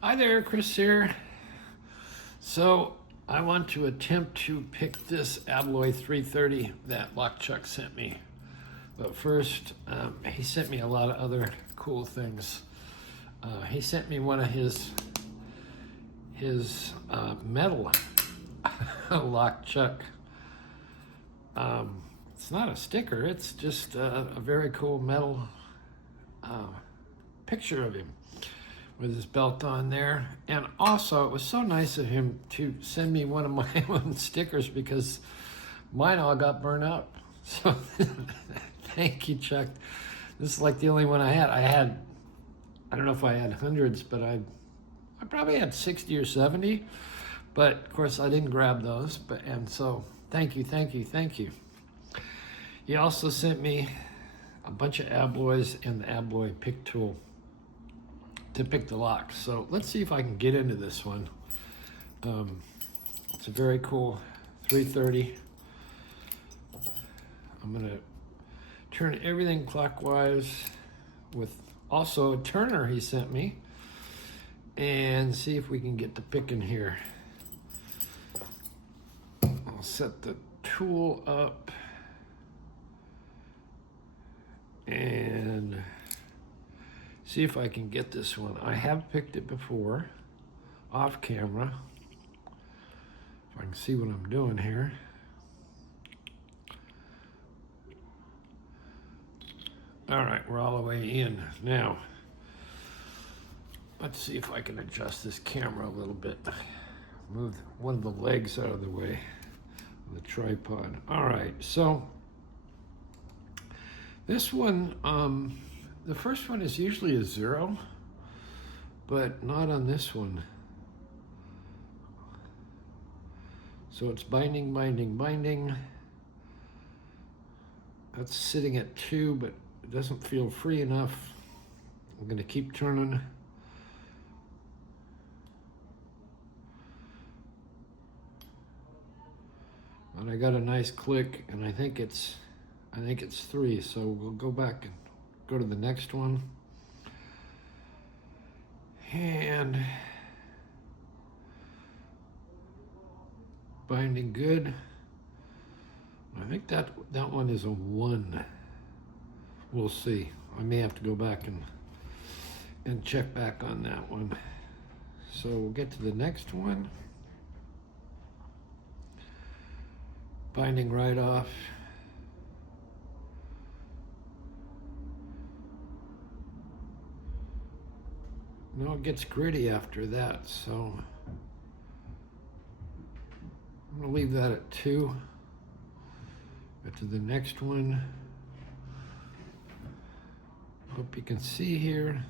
Hi there, Chris here. So I want to attempt to pick this Abloy 330 that Lock Chuck sent me. But first, he sent me a lot of other cool things. He sent me one of his metal Lock Chuck. It's not a sticker, it's just a very cool metal picture of him with his belt on there. And also, it was so nice of him to send me one of my own stickers because mine all got burned up. So thank you, Chuck. This is like the only one I had. I don't know if I had hundreds, but I probably had 60 or 70. But of course, I didn't grab those. And so thank you. He also sent me a bunch of Abloys and the Abloy pick tool to pick the locks. So let's see if I can get into this one. It's a very cool 330. I'm gonna turn everything clockwise with also a turner he sent me and see if we can get the picking here. I'll set the tool up and see if I can get this one. I have picked it before off camera. If I can see what I'm doing here. All right, we're all the way in. Now, let's see if I can adjust this camera a little bit. Move one of the legs out of the way of the tripod. All right, so this one, the first one is usually a 0, but not on this one. So it's binding. That's sitting at 2, but it doesn't feel free enough. I'm gonna keep turning. And I got a nice click, and I think it's 3, so we'll go back and go to the next one. And binding good. I think that one is a 1. We'll see. I may have to go back and check back on that one. So we'll get to the next one. Binding right off. No, it gets gritty after that, so I'm gonna leave that at 2. Get to the next one. Hope you can see here.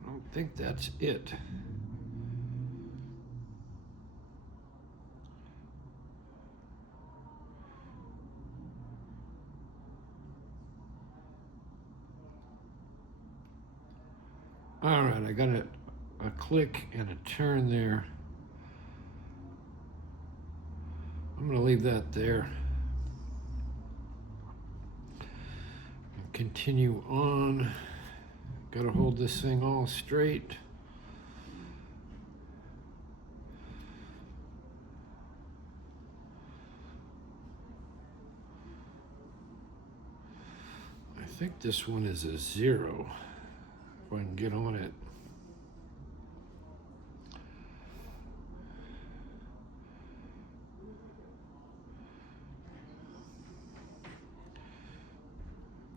I don't think that's it. All right, I got a click and a turn there. I'm gonna leave that there. And continue on. Gotta hold this thing all straight. I think this one is a 0. If I can get on it.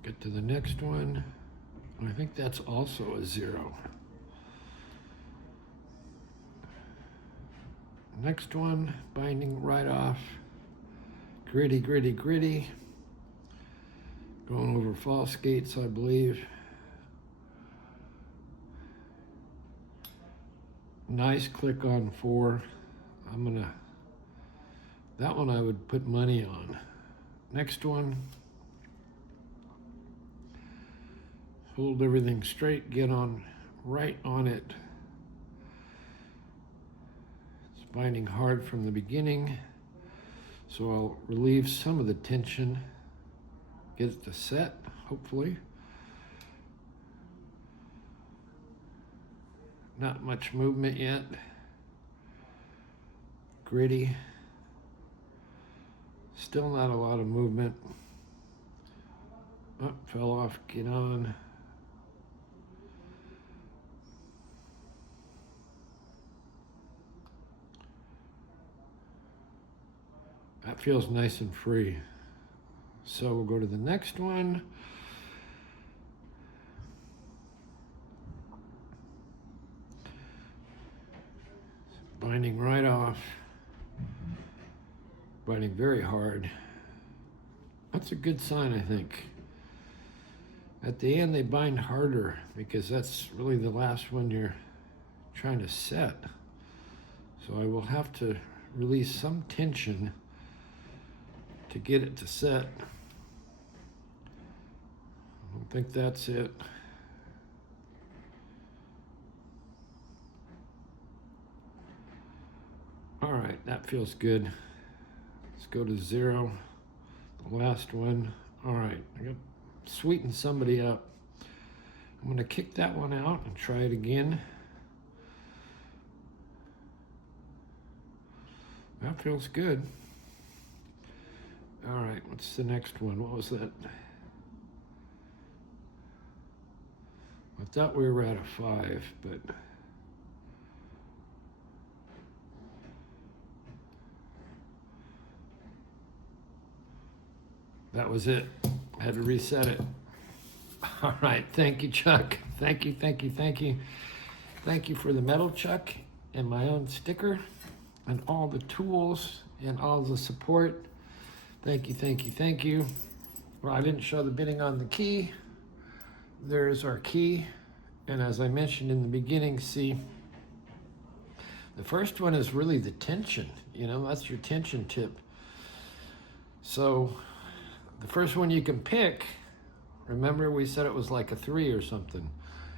Get to the next one. I think that's also a 0. Next one, binding right off. Gritty. Going over false gates, I believe. Nice click on 4. That one I would put money on. Next one. Hold everything straight, get on right on it. It's binding hard from the beginning. So I'll relieve some of the tension, get it to set, hopefully. Not much movement yet. Gritty. Still not a lot of movement. Oh, fell off, get on. That feels nice and free. So we'll go to the next one. Binding right off. Binding very hard. That's a good sign, I think. At the end, they bind harder because that's really the last one you're trying to set. So I will have to release some tension to get it to set. I don't think that's it. All right, that feels good. Let's go to 0, the last one. All right, I got to sweeten somebody up. I'm gonna kick that one out and try it again. That feels good. All right, what's the next one? What was that? I thought we were at a 5, but that was it. I had to reset it. All right, thank you, Chuck. Thank you, thank you, thank you. Thank you for the metal, Chuck, and my own sticker, and all the tools, and all the support. Thank you, thank you, thank you. Well, I didn't show the bitting on the key. There's our key. And as I mentioned in the beginning, see, the first one is really the tension. You know, that's your tension tip. So the first one you can pick, remember we said it was like a 3 or something.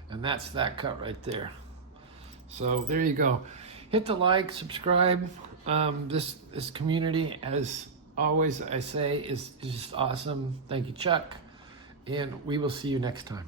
And that's that cut right there. So there you go. Hit the like, subscribe. This community, as always I say, is just awesome. Thank you, Chuck. And we will see you next time.